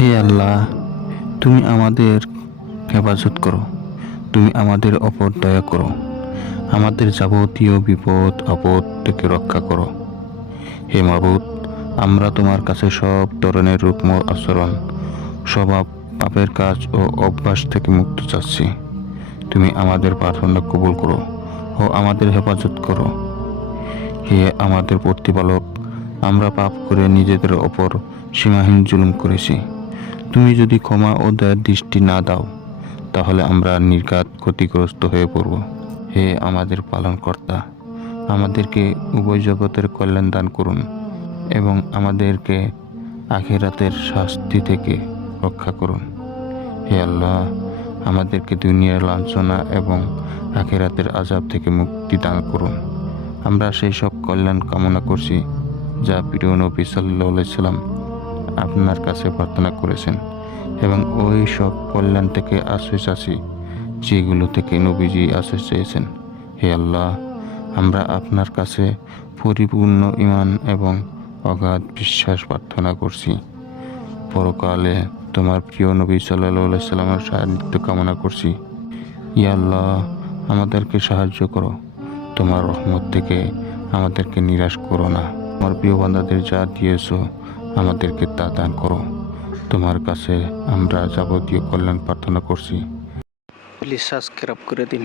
হে আল্লাহ, তুমি আমাদের হেফাজত করো, তুমি আমাদের ওপর দয়া করো, আমাদের যাবতীয় বিপদ আপদ থেকে রক্ষা করো। হে মাবুদ, আমরা তোমার কাছে সব ধরনের রুগ্ম আচরণ, স্বভাব, পাপের কাজ ও অভ্যাস থেকে মুক্ত চাচ্ছি। তুমি আমাদের প্রার্থনা কবুল করো ও আমাদের হেফাজত করো। হে আমাদের প্রতিপালক, আমরা পাপ করে নিজেদের ওপর সীমাহীন জুলুম করেছি। তুমি যদি ক্ষমা ও দয়ার দৃষ্টি না দাও, তাহলে আমরা নির্ঘাত ক্ষতিগ্রস্ত হয়ে পড়ব। হে আমাদের পালনকর্তা, আমাদেরকে উভয় জগতের কল্যাণ দান করুন এবং আমাদেরকে আখিরাতের শাস্তি থেকে রক্ষা করুন। হে আল্লাহ, আমাদেরকে দুনিয়ার লাঞ্ছনা এবং আখিরাতের আযাব থেকে মুক্তি দান করুন। আমরা সেই সব কল্যাণ কামনা করছি যা প্রিয় নবী সাল্লাল্লাহু আলাইহি সাল্লাম আপনার কাছে প্রার্থনা করেছেন, এবং ওই সব কল্যাণ থেকে আশ্রয় চাচ্ছি যেগুলো থেকে নবীজি আশ্রয় চেয়েছেন। হে আল্লাহ, আমরা আপনার কাছে পরিপূর্ণ ঈমান এবং অগাধ বিশ্বাস প্রার্থনা করছি। পরকালে তোমার প্রিয় নবী সাল্লাল্লাহু আলাইহি সাল্লামের সান্নিধ্য কামনা করছি। ইয়া আল্লাহ, আমাদেরকে সাহায্য করো, তোমার রহমত থেকে আমাদেরকে নিরাশ করো না। তোমার প্রিয় বান্দাদের যা দিয়েছো আমাদেরকে তা দান করো। তোমার কাছে আমরা যাবতীয় কল্যাণ প্রার্থনা করছি। প্লিজ সাবস্ক্রাইব করে দিন।